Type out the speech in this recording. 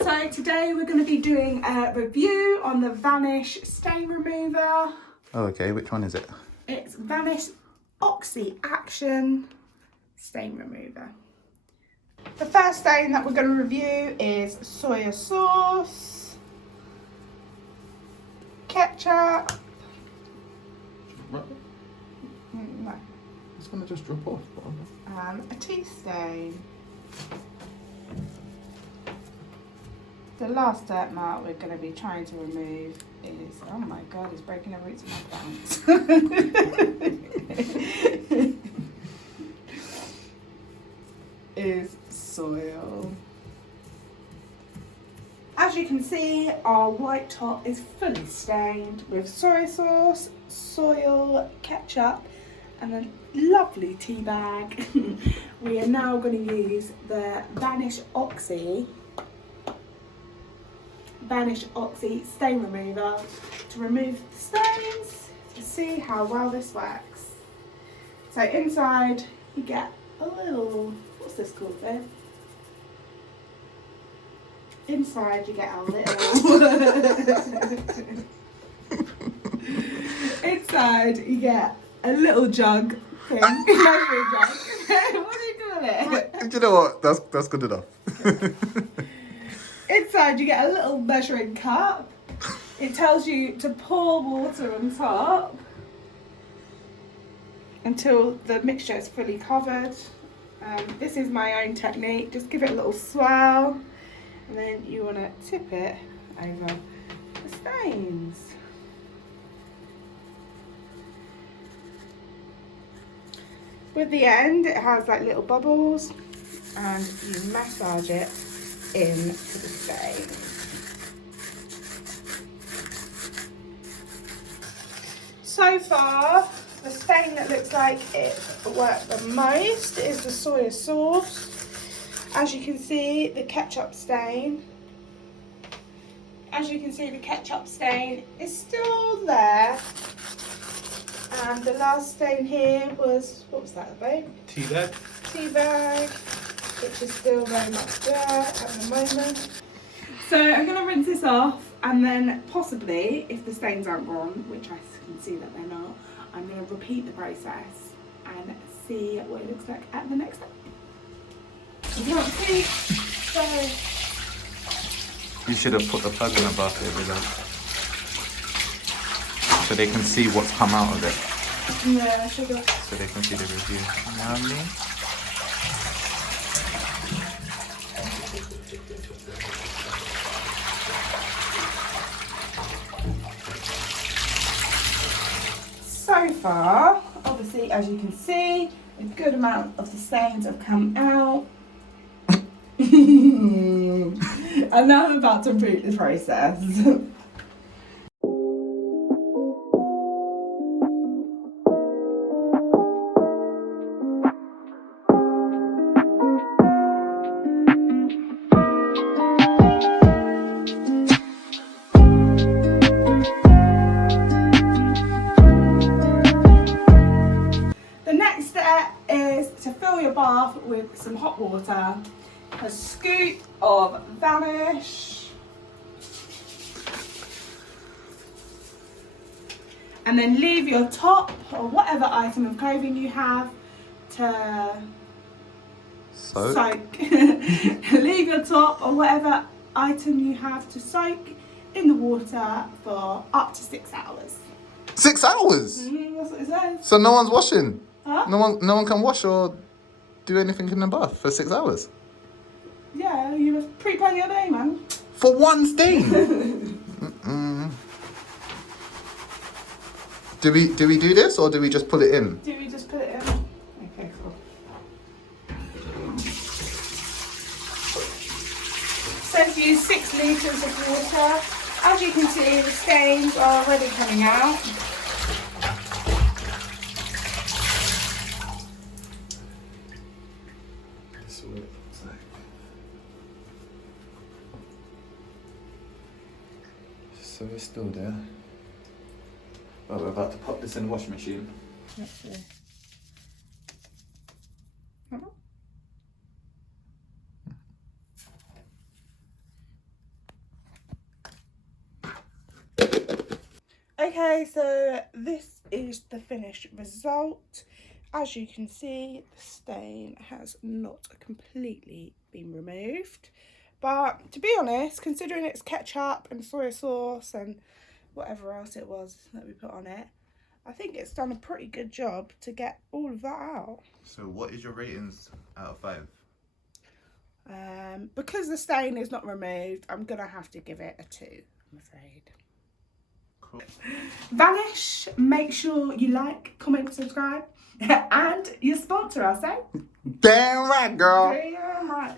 So today we're going to be doing a review on the Vanish stain remover. Oh, okay. Which one is it? It's Vanish Oxy Action Stain Remover. The first stain that we're going to review is soy sauce, ketchup. No. It's gonna just drop off. A tea stain. The last dirt mark we're going to be trying to remove is, oh my god, it's breaking the roots of my plants. Is soil. As you can see, our white top is fully stained with soy sauce, soil, ketchup, and a lovely tea bag. We are now going to use the Vanish Oxy stain remover to remove the stains, to see how well this works. So inside you get a little, what's this called then? Inside you get a little jug thing. Measuring jug. What do you call it? Do you know what? That's good enough. Inside you get a little measuring cup. It tells you to pour water on top until the mixture is fully covered. This is my own technique. Just give it a little swirl, and then you want to tip it over the stains. With the end, it has like little bubbles, and you massage it into the stain. So far, the stain that looks like it worked the most is the soy sauce. As you can see, the ketchup stain. As you can see, the ketchup stain is still there. And the last stain here was, what was that, babe? Tea bag. Tea bag, which is still very much there at the moment. So I'm going to rinse this off, and then possibly, if the stains aren't gone, which I can see that they're not, I'm going to repeat the process and see what it looks like at the next step. You can't see, so... You should have put the plug in the bucket with it, so they can see what's come out of it. Yeah, I should have. So they can see the review. You know what I mean? So far, obviously, as you can see, a good amount of the stains have come out. And now I'm about to repeat the process. The next step is to fill your bath with some hot water, a scoop of Vanish, and then leave your top or whatever item of clothing you have to soak. Leave your top or whatever item you have to soak in the water for up to 6 hours. 6 hours? That's what it says. So no one's washing? Huh? No one can wash or do anything in the bath for 6 hours? Yeah, you must pre-plan your day, man. For one stain? Do we do this, or do we just put it in? Do we just put it in? Okay, cool. So if you use 6 litres of water, as you can see, the stains are already coming out. This is what it looks like. So it's still there. But we're about to pop this in the washing machine. Let's see. Okay, so this is the finished result. As you can see, the stain has not completely been removed. But to be honest, considering it's ketchup and soy sauce and whatever else it was that we put on it, I think it's done a pretty good job to get all of that out. So what is your ratings out of 5? Because the stain is not removed, I'm going to have to give it a 2, I'm afraid. Cool. Vanish, make sure you like, comment, subscribe, and you sponsor us, eh? Damn right, girl. Damn right.